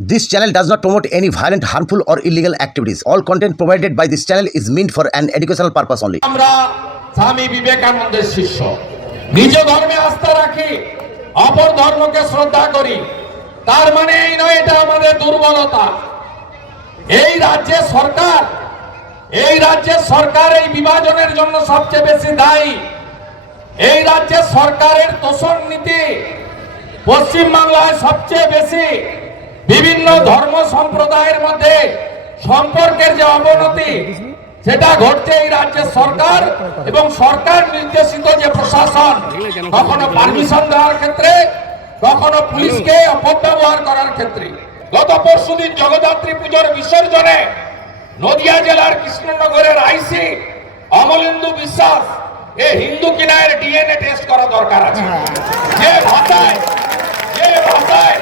This channel does not promote any violent, harmful, or illegal activities. All content provided by this channel is meant for an educational purpose only. আমরা স্বামী বিবেকানন্দের শিষ্য নিজ ধর্মে আস্থা রাখি অপর ধর্মকে শ্রদ্ধা করি তার মানে এই নয় এটা আমাদের দুর্বলতা এই রাজ্যের সরকার এই রাজ্যের সরকার এই বিভাজনের জন্য সবচেয়ে বেশি দায়ী এই রাজ্যের সরকারের তোষণ নীতি পশ্চিমবাংলায় সবচেয়ে বেশি বিভিন্ন ধর্ম সম্প্রদায়ের মধ্যে সম্পর্কের যে অবনতি, সেটা ঘটছে এই রাজ্যের সরকার এবং সরকার নির্দেশিত যে প্রশাসন, কখনো পারমিশন দেওয়ার ক্ষেত্রে, কখনো পুলিশকে অপব্যবহার করার ক্ষেত্রে। গত পরশুদিন জগদ্ধাত্রী পুজোর বিসর্জনে নদিয়া জেলার কৃষ্ণনগরের আইসি অমলেন্দু বিশ্বাস এ হিন্দু কিনায়ের ডিএনএ টেস্ট করা দরকার আছে। যে ভাষায় যে ভাষায়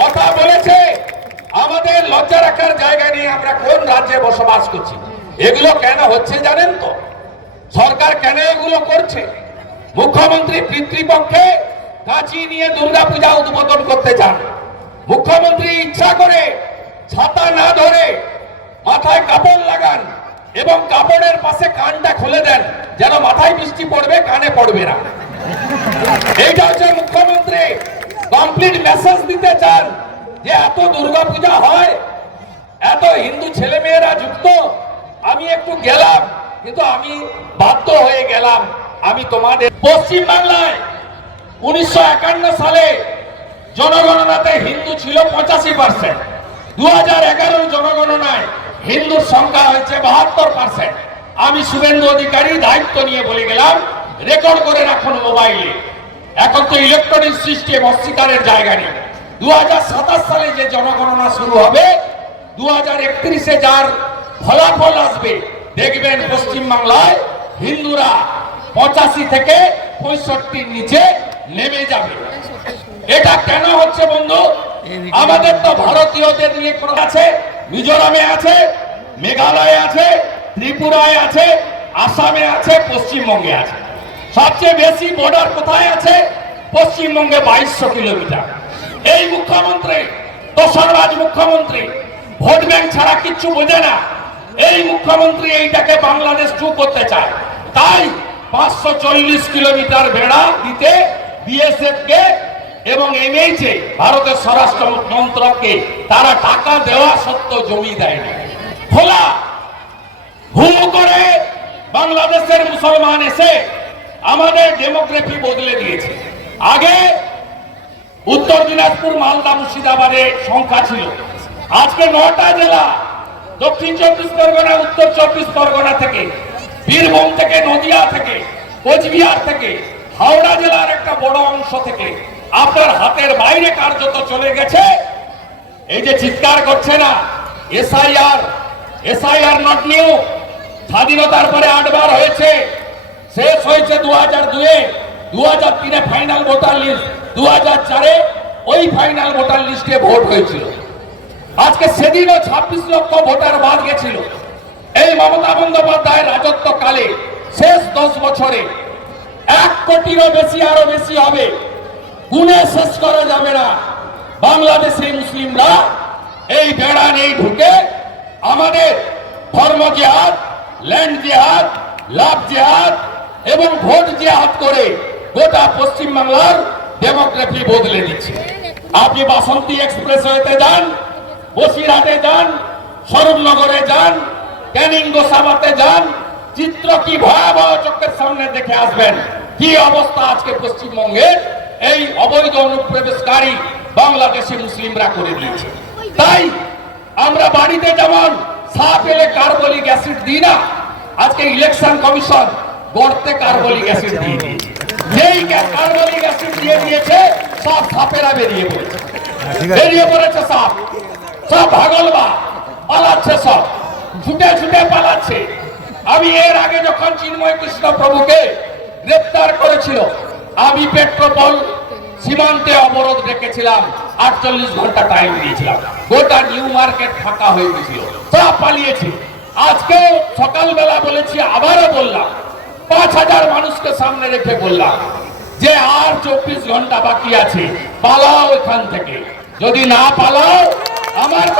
কথা বলেছে। আমাদের লজ্জা রাখার জায়গা নিয়ে আমরা কোন রাজ্যে বসবাস করছি? এগুলো কেন হচ্ছে জানেন তো? সরকার কেন এগুলো করছে? মুখ্যমন্ত্রী পিতৃপক্ষে কাঁচি নিয়ে দুর্গাপূজা উদ্বোধন করতে চান। মুখ্যমন্ত্রী ইচ্ছা করে ছাতা না ধরে মাথায় কাপড় লাগান এবং কাপড়ের পাশে কানটা খুলে দেন, যেন মাথায় বৃষ্টি পড়বে, কানে পড়বে না। এইটা হচ্ছে মুখ্যমন্ত্রী কমপ্লিট মেসেজ দিতে চান যে এত দুর্গাপূজা হয়, এত হিন্দু ছেলে মেয়েরা যুক্ত, আমি একটু গেলাম, কিন্তু আমি বাধ্য হয়ে গেলাম। আমি তোমাদের পশ্চিম বাংলায় উনিশশো একান্ন সালে জনগণনাতে হিন্দু ছিল পঁচাশি পার্সেন্ট দু হাজার জনগণনায় হিন্দুর সংখ্যা হয়েছে বাহাত্তর পার্সেন্ট আমি শুভেন্দু অধিকারী দায়িত্ব নিয়ে বলে গেলাম রেকর্ড করে রাখুন মোবাইলে এখন তো ইলেকট্রনিক সিস্টেম অস্বীকারের জায়গা নেই। দু সালে যে জনগণনা শুরু হবে দু হাজার একত্রিশে যার ফলাফল আসবে, দেখবেন পশ্চিম বাংলায় হিন্দুরা পঁচাশি থেকে পঁয়ষট্টির নিচে নেমে যাবে। এটা কেন হচ্ছে বন্ধু? আমাদের তো ভারতীয়দের নিয়ে কোনো আছে? মিজোরামে আছে, মেঘালয়ে আছে, ত্রিপুরায় আছে, আসামে আছে, পশ্চিমবঙ্গে আছে। সবচেয়ে বেশি বর্ডার কোথায় আছে? পশ্চিমবঙ্গে বাইশশো কিলোমিটার। এই মুখ্যমন্ত্রী, দোসররাজ মুখ্যমন্ত্রী, ভোট ব্যাংক ছাড়া কিচ্ছু বোঝে না। এই মুখ্যমন্ত্রী এইটাকে বাংলাদেশ টু করতে চায়। তাই পাঁচশো চল্লিশ কিলোমিটার বেড়া দিতে বিএসএফ কে এবং এমএইচে ভারতের স্বরাষ্ট্র মন্ত্রককে, তারা টাকা দেওয়া সত্ত্বেও জমি দেয়নি খোলা হু করে বাংলাদেশের মুসলমান এসে আমাদের ডেমোগ্রাফি বদলে দিয়েছে। আগে উত্তর দিনাজপুর, মালদা, মুর্শিদাবাদে সংখ্যা ছিল। আজকে নটা জেলা দক্ষিণ চব্বিশ পরগনা, উত্তর চব্বিশ পরগনা থেকে, বীরভূম থেকে, নদিয়া থেকে, কোচবিহার থেকে, হাওড়া জেলার একটা বড় অংশ থেকে আপনার হাতের বাইরে কার্যত চলে গেছে। এই যে চিৎকার করছে না, এসআইআর এসআইআর নট নিউ, স্বাধীনতার পরে আটবার হয়েছে। শেষ হয়েছে দু হাজার দুয়ে। দু হাজার তিনে ফাইনাল ভোটার লিস্ট দু হাজার চারে ওই ফাইনাল ভোটার লিস্টে ভোট হয়েছিল। আজকে সেদিনও ছাব্বিশ লক্ষ ভোটার বাদ গেছিল। এই মমতা বন্দ্যোপাধ্যায়ের রাজত্বকালে শেষ দশ বছরে এক কোটিরও বেশি আরও বেশি হবে। গুণে শেষ করা যাবে না। বাংলাদেশে মুসলিমরা এই বেড়া নেই ঢুকে আমাদের ধর্ম জেহাদ, ল্যান্ড জেহাদ, লাভ জেহাদ এবং ভোট জেহাদ করে গোটা পশ্চিম বাংলার ডেমোগ্রাফি বদলে দিচ্ছে। আপনি বাসন্তী এক্সপ্রেস হয়েতে যান, বসিরহাটে যান, স্বরূপনগরে যান, ক্যানিং গোসাবাতে যান, চিত্র কি ভয়াবহ চোখের সামনে দেখে আসবেন? কি অবস্থা আজকে পশ্চিমবঙ্গের? এই অবৈধ অনুপ্রবেশকারী বাংলাদেশি মুসলিমরা করে দিয়েছে। তাই আমরা বাড়িতে যেমন সাপ এলে কার্বলিক অ্যাসিড দিই না, আজকে ইলেকশন কমিশন গড়তে কার্বলিক অ্যাসিড দিয়ে দিয়েছে। যেই কার্বলিক অ্যাসিড দিয়ে দিয়েছে সব সাপেরা বেরিয়ে পড়েছে। বেরিয়ে পড়েছে সাপ সব ভাগলবা পালাচ্ছে সব। ছুটে ছুটে পালাচ্ছে। আমি এর আগে যখন চিন্ময় কৃষ্ণ প্রভুকে গ্রেপ্তার করেছিল আমি পেট্রোপল সীমান্তে অবরোধ রেখেছিলাম আটচল্লিশ ঘণ্টা টাইম দিয়েছিলাম। গোটা নিউ মার্কেট ফাঁকা হয়ে গেছিল। সব পালিয়েছে। আজকে সকালবেলা বলেছি আবারও বললাম পাঁচ হাজার মানুষকে সামনে রেখে বললাম যে আর চব্বিশ ঘণ্টা বাকি আছে, পালাও এখান থেকে। যদি না পালাও অমিত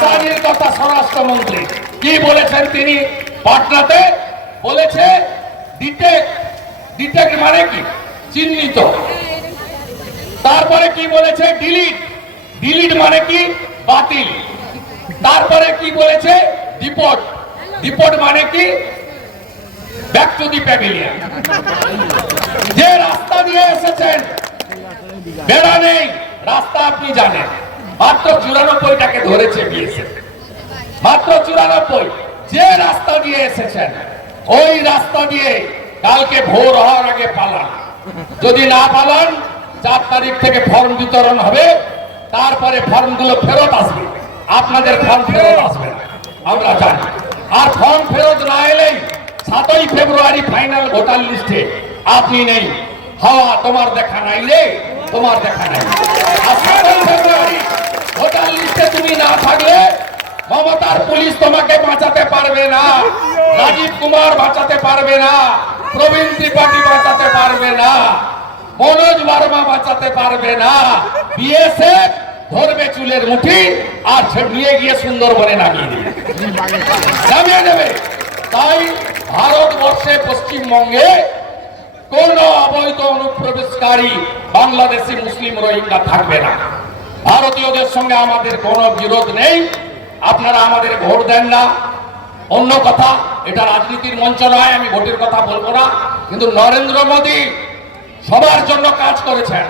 শাহের কথা স্বরাষ্ট্রমন্ত্রী। কি বলেছেন তিনি? পাটনাতে বলেছে ডিটেক্ট ডিটেক্ট মানে কি? চিহ্নিত। তারপরে কি বলেছে? ডিলিট। ডিলিট মানে কি? বাতিল। তারপরে কি বলেছে? ডিপোর্ট। ডিপোর্ট মানে কি? ব্যাক টু দি প্যাভিলিয়ন যে রাস্তা দিয়ে এসেছেন, বেড়া নেই, রাস্তা আপনি জানেন। মাত্র চুরানব্বইটাকে ধরেছে বিএসএফ। মাত্র চুরানব্বই, যে রাস্তা দিয়ে এসেছেন, ওই রাস্তা দিয়ে কালকে ভোর হওয়ার আগে পালান। যদি না পালান, চার তারিখ থেকে ফর্ম বিতরণ হবে, তারপরে ফর্মগুলো ফেরত আসবে। আপনাদের ফর্ম ফেরত আসবে আমরা জানি। আর ফর্ম ফেরত না এলেই সাতই ফেব্রুয়ারি ফাইনাল ভোটার লিস্টে আপনি নেই। হাওয়া তোমার দেখা নাই রে, তোমার দেখা নাই। সাতই ফেব্রুয়ারি ভোটার লিস্টে তুমি না থাকলে মমতার পুলিশ তোমাকে বাঁচাতে পারবে না। রাজীব কুমার বাঁচাতে পারবে না। প্রবীণ ত্রিপাঠী বাঁচাতে পারবে না। মনোজ বর্মা বাঁচাতে পারবে না। বিএসএফ ধরবে চুলের মুঠি আর সে নিয়ে গিয়ে সুন্দরবনে নামিয়ে দেবে। নামিয়ে দেবে। তাই ভারতবর্ষে পশ্চিমবঙ্গে কোন অবৈধ অনুপ্রবেশকারী বাংলাদেশি মুসলিম রোহিঙ্গা থাকবে না। ভারতীয়দের সঙ্গে আমাদের কোনো বিরোধ নেই। আপনারা আমাদের ভোট দেন না। অন্য কথা, এটা রাজনীতির মঞ্চ নয়, আমি ভোটের কথা বলব না। কিন্তু নরেন্দ্র মোদী সবার জন্য কাজ করেছেন।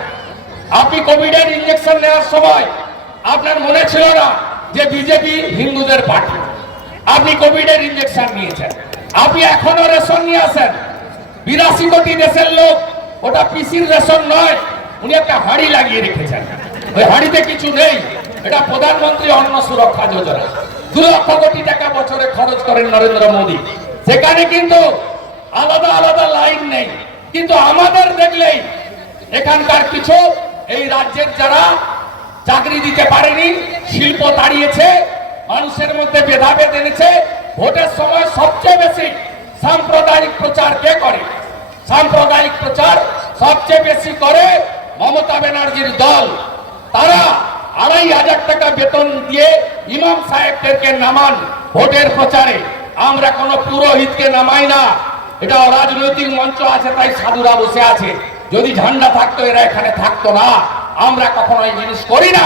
আপনি কোভিডের ইঞ্জেকশন নেওয়ার সময় আপনার মনে ছিল না যে বিজেপি হিন্দুদের পার্টি। আপনি কোভিডের ইঞ্জেকশন নিয়েছেন। আপনি এখনও রেশন নিয়ে আসেন বিরাশি কোটি দেশের লোক, ওটা পিসির রেশন নয়, উনি একটা হাঁড়ি লাগিয়ে রেখেছেন। ওই হাঁড়িতে কিছু নেই, এটা প্রধানমন্ত্রী অন্ন সুরক্ষা যোজনা। দু লক্ষ কোটি টাকা বছরে খরচ করেন নরেন্দ্র মোদী। সেখানে কিন্তু আলাদা আলাদা লাইন নেই। কিন্তু আমাদের দেখলেই এখানকার কিছু, এই রাজ্যের যারা চাকরি দিতে পারেনি, শিল্প তাড়িয়েছে, মানুষের মধ্যে ভেদাভেদ এনেছে ভোটের সময় সবচেয়ে বেশি সাম্প্রদায়িক প্রচার কে করে? সাম্প্রদায়িক প্রচার সবচেয়ে বেশি করে মমতা ব্যানার্জির দল। তারা আড়াই হাজার টাকা বেতন দিয়ে ইমাম সাহেবদেরকে নামান ভোটের প্রচারে। আমরা কোনো পুরোহিতকে নামাই না। এটা রাজনৈতিক মঞ্চ আছে, তাই সাধুরা বসে আছে। যদি ঝান্ডা থাকতো, এরা এখানে থাকতো না। আমরা কখনো এই জিনিস করি না।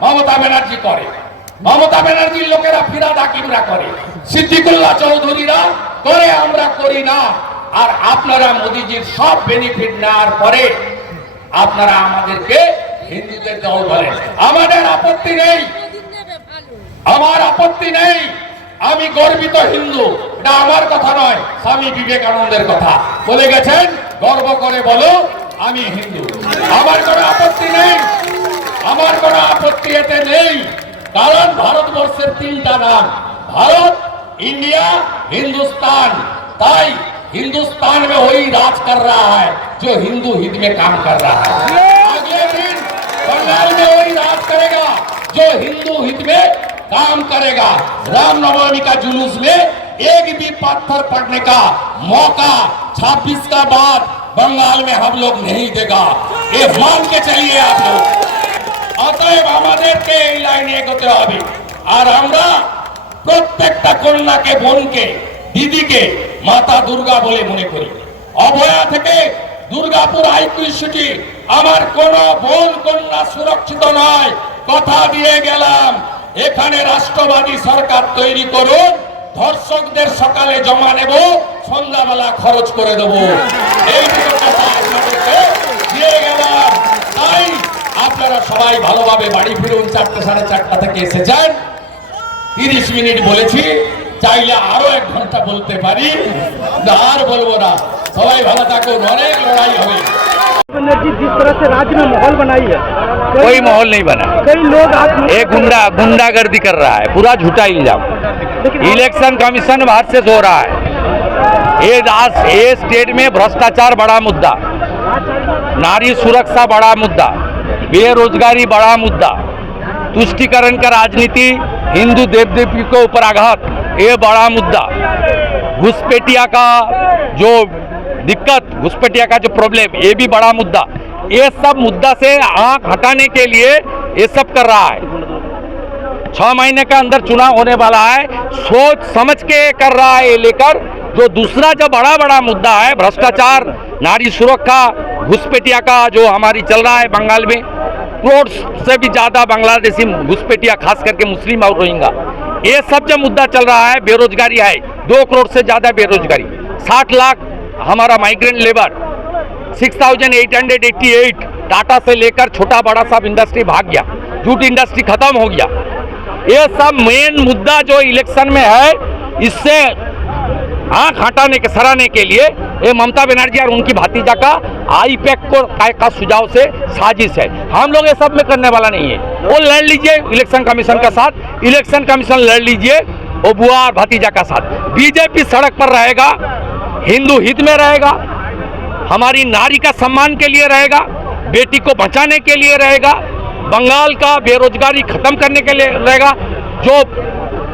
মমতা ব্যানার্জি করে। মমতা ব্যানার্জির লোকেরা ফিরাদ হাকিমরা করে। সিদ্দিকুল্লাহ চৌধুরীরা করে আমরা করি না। আর আপনারা মোদিজির সব বেনিফিট নেওয়ার পরে আপনারা আমাদেরকে হিন্দুদের দল বলেন। আমাদের আপত্তি নেই। আমার আপত্তি নেই। আমি গর্বিত হিন্দু। এটা আমার কথা নয়, স্বামী বিবেকানন্দের কথা। বলে গেছেন, গর্ব করে বলো, আমি হিন্দু। আমার কোনো আপত্তি নেই। আমার কোনো আপত্তি এতে নেই। কারণ ভারতবর্ষের তিনটা নাম ভারত इंडिया हिंदुस्तान ताई हिंदुस्तान में वही राज कर रहा है जो हिंदू हित में काम कर रहा है अगले दिन बंगाल में वही राज करेगा जो हिंदू हित में काम करेगा रामनवमी का जुलूस में एक भी पत्थर पड़ने का मौका 26 का बाद बंगाल में हम लोग नहीं देगा ये मान के चलिए आप लोग অতএব আমাদেরকে এই লাইনে এগোতে হবে। আর আমরা প্রত্যেকটা কন্যাকে, বোনকে, দিদিকে মাতা দুর্গা বলে মনে করি। অভয়া থেকে দুর্গাপুর হাইকুই সিটি আমার কোন বোন, কন্যা সুরক্ষিত নয়। কথা দিয়ে গেলাম, এখানে রাষ্ট্রবাদী সরকার তৈরি করুন, ধর্ষকদের সকালে জমা নেব, সন্ধ্যাবেলা খরচ করে দেবো। এই আপনারা সবাই ভালোভাবে বাড়ি ফিরুন চারটে সাড়ে চারটা থেকে এসে যান তিরিশ মিনিট বলেছি চাইলে আরো এক ঘন্টা বলতে পারি কিন্তু আর বলবো না সবাই ভালো থাকুন অনেক লড়াই হবে बनर्जी जिस तरह से राज्य में माहौल बनाई है कई- कोई माहौल नहीं बना कई लोग आज ये गुंडा गुंडागर्दी कर रहा है पूरा झूठा इल्जाम लेकिन इलेक्शन कमीशन बाहर से सो रहा है ये राज ये स्टेट में भ्रष्टाचार बड़ा मुद्दा नारी सुरक्षा बड़ा मुद्दा बेरोजगारी बड़ा मुद्दा। तुष्टिकरण का राजनीति, हिंदू देव देवी के ऊपर आघात, ये बड़ा मुद्दा। घुसपैठिया का जो दिक्कत, घुसपैठिया का जो प्रॉब्लम ये भी बड़ा मुद्दा। ये सब मुद्दा से आँख हटाने के लिए ये सब कर रहा है। छह महीने के अंदर चुनाव होने वाला है। सोच समझ के कर रहा है ये लेकर। जो दूसरा जो बड़ा बड़ा मुद्दा है, भ्रष्टाचार, नारी सुरक्षा, घुसपैठिया का जो हमारी चल रहा है बंगाल में करोड़ से भी ज़्यादा बांग्लादेशी घुसपैठिया खास करके मुस्लिम और रोहिंगा ये सब जो मुद्दा चल रहा है बेरोजगारी है दो करोड़ से ज़्यादा बेरोजगारी। साठ लाख हमारा माइग्रेंट लेबर 6,888 टाटा से लेकर छोटा बड़ा सब इंडस्ट्री भाग गया। जूट इंडस्ट्री खत्म हो गया। ये सब मेन मुद्दा जो इलेक्शन में है इससे आँख हटाने के सराहने के लिए ये ममता बनर्जी और उनकी भातीजा का आई पैक को का, सुझाव से साजिश है। हम लोग ये सब में करने वाला नहीं है। वो लड़ लीजिए इलेक्शन कमीशन के साथ इलेक्शन कमीशन लड़ लीजिए वो बुआ और भतीजा का साथ। बीजेपी सड़क पर रहेगा हिंदू हित में रहेगा हमारी नारी का सम्मान के लिए रहेगा बेटी को बचाने के लिए रहेगा बंगाल का बेरोजगारी खत्म करने के लिए रहेगा जो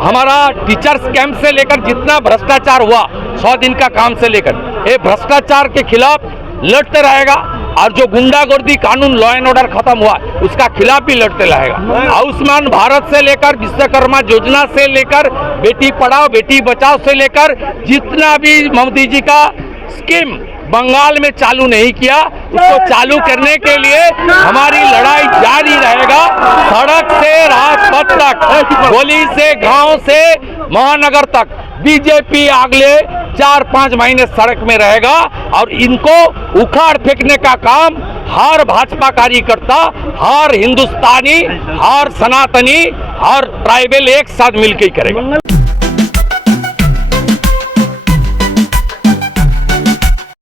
हमारा टीचर्स कैंप से लेकर जितना भ्रष्टाचार हुआ, सौ दिन का काम से लेकर, ये भ्रष्टाचार के खिलाफ लड़ते रहेगा और जो गुंडागर्दी कानून लॉ एंड ऑर्डर खत्म हुआ, उसका खिलाफ भी लड़ते रहेगा। आयुष्मान भारत से लेकर विश्वकर्मा योजना से लेकर, बेटी पढ़ाओ, बेटी बचाओ से लेकर, जितना भी मोदी जी का स्कीम बंगाल में चालू नहीं किया, उसको चालू करने के लिए हमारी लड़ाई जारी रहेगा। सड़क से राजपथ तक, गोली से, गाँव से, महानगर तक। बीजेपी अगले चार पाँच महीने सड़क में रहेगा और इनको उखाड़ फेंकने का काम हर भाजपा कार्यकर्ता, हर हिंदुस्तानी, हर सनातनी, हर ट्राइबल एक साथ मिलकर करेगा।